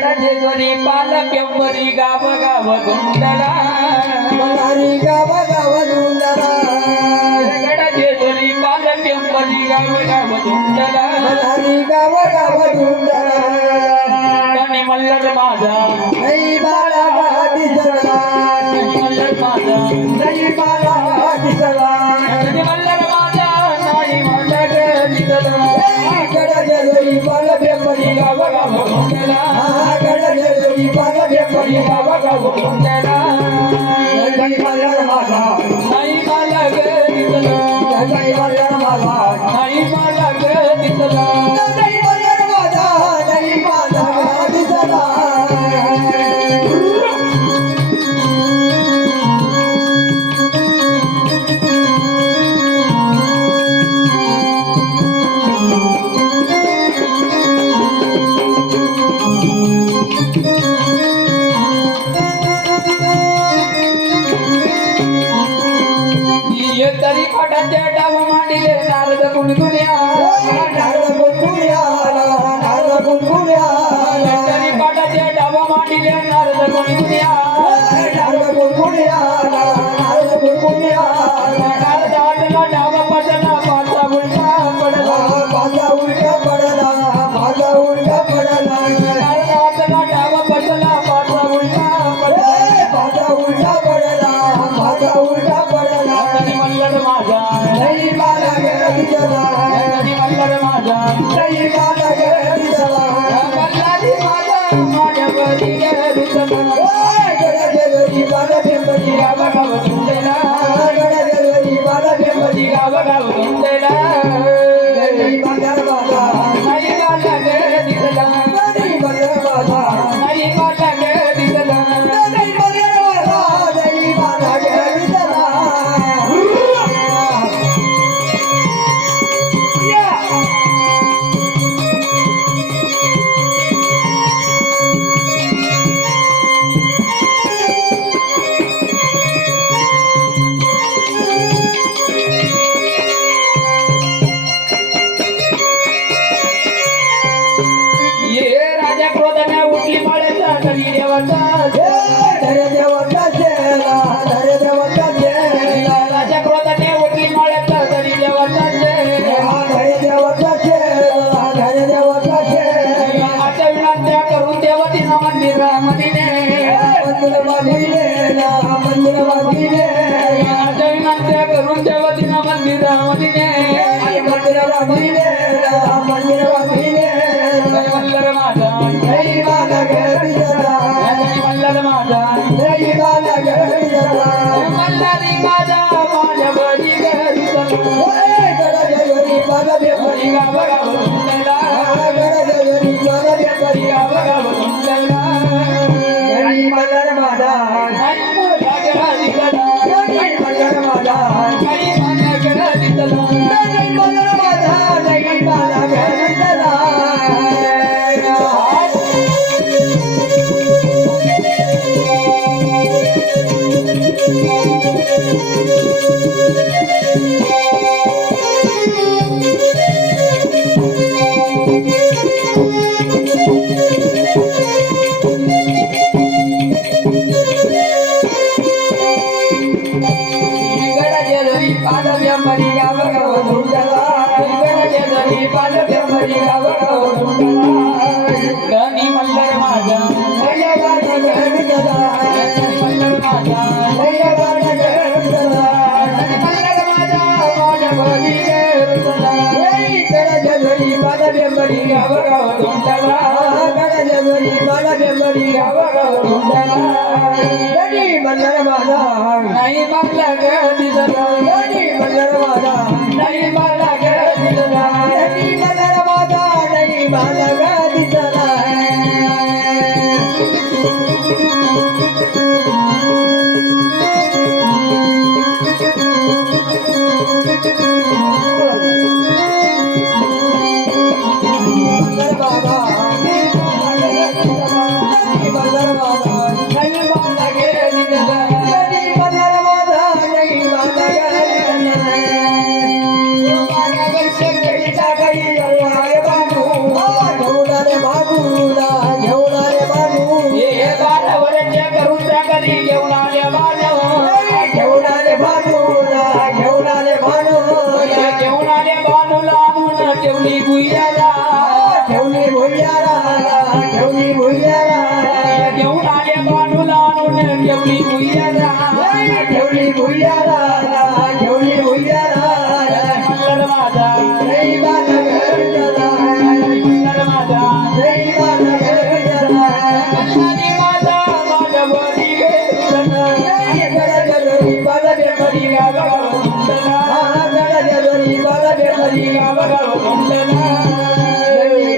गडाजेश्वरी पालकेंबरी गाव गाव धुंडला मल्हारी गाव गाव धुंडला गडाजेश्वरी पालकेंबरी गाव गाव धुंडला मल्हारी गाव गाव धुंडला गणी मल्हार माझा नाही बाला दिसला मल्हार माझा नाही बाला दिसला गणी मल्हार माझा नाही माझा दिसला गडाजेश्वरी पालकेंबरी गाव गाव धुंडला गडाजेश्वरी पालकेंबरी गाव गाव धुंडला नाही मल्हार माझा नाही मला दिसला नाही मल्हार माझा नाही मला दिसला नाही मल्हार माझा नाही माझा दिसला तरी फटाच्या डाव मांडिले नारद गुणगुण्या नारद गुणगुण्या नारद गुणगुण्या तरी फटाच्या डाव मांडिले नारद गुणगुण्या नारद गुणगुण्या नारद गुणगुण्या नारद आटला डाव पडला पाचा उलटा पडला माझा उलटा पडला माझा उलटा पडला नारद आटला डाव पडला पाचा उलटा पडला माझा उलटा पडला माझा उलटा पडला गणी मल्हार माझा नाही मला दिसला गणी मल्हार माझा नाही मला दिसला मल्हारी माझा माझ्या बरी दिसला गडाजेश्वरी पालकेंबरी गाव गाव धुंडला गडाजेश्वरी पालकेंबरी गाव गाव धुंडला नाही मल्हार माझा नाही मला दिसला नाही मल्हार माझा नाही मला दिसला नाही मल्हार माझा नाही मला दिसला ये राजा क्रोधाने उठली माळ्याचा तरी देवाचा धरे देवाचा चेला धरे देवाचा चेला राजा क्रोधाने उठली माळ्याचा तरी देवाचा धरे देवाचा चेला धरे देवाचा चेला आता विनंत्या करून देवतीनं मंदिरामध्ये मंदिर बांधिले मंदिर बांधिले आता विनंत्या करून देवतीनं मंदिरामध्ये मंदिर बांधिले मंदिर बांधिले मल्हार माझा नाही मला घरी जरा मल्हार माझा नाही मला घरी जरा मल्हारी माझा माझ्या बरी घरी गडाजेश्वरी पालकेंबरी गाव गाव धुंडला गडाजेश्वरी पालकेंबरी गाव गाव धुंडला नाही मल्हार माझा नाही मला दिसला नाही मल्हार माझा नाही मला दिसला नाही मल्हार माझा नाही मला घरी जरा गडाजेश्वरी पालकेंबरी गाव गाव धुंडला गडाजेश्वरी पालकेंबरी गाव गाव धुंडला गणी मल्हार माझा नाही मला घरी जरा गणी मल्हार माझा नाही मला घरी जरा मल्हार माझा माझ्या बरी धुंडला गडाजेश्वरी पालकेंबरी गाव गाव धुंडला गडाजेश्वरी पालकेंबरी गाव गाव धुंडला नाही मल्हार माझा नाही मला दिसला नाही मल्हार माझा नाही मला दिसला नाही मल्हार माझा नाही मला दिसला बाबू ठेवली भुयारा घेऊन आले बाणूला आणून ठेवली भुयारा ठेवली भुयारा ठेवली भुयारा मल्हार माझा नाही बाला घर झाला मल्हार माझा नाही बाला घर झाला आणि माझा माझ्या बरी गेला गडगडोरी बाला बेकरी गावागाव धुंडला गडगडोरी बाला बेकरी गावागाव धुंडला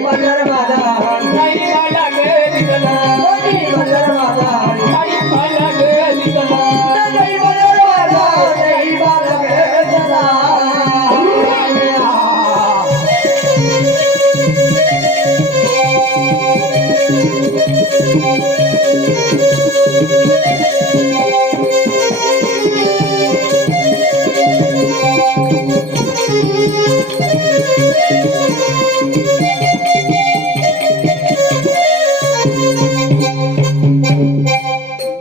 मल्हार माझा नाही मला गेलीला मल्हार माझा नाही मला गेलीला नाही मल्हार माझा नाही बाला घर झाला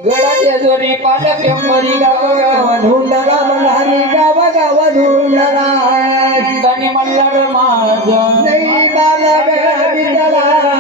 गडाच्या जोरी पालक अंबरी गावागाव धुंडरा मल्हारी गावा गावा धुंडरा धनी मल्हार माझा नाही बाला घर झाला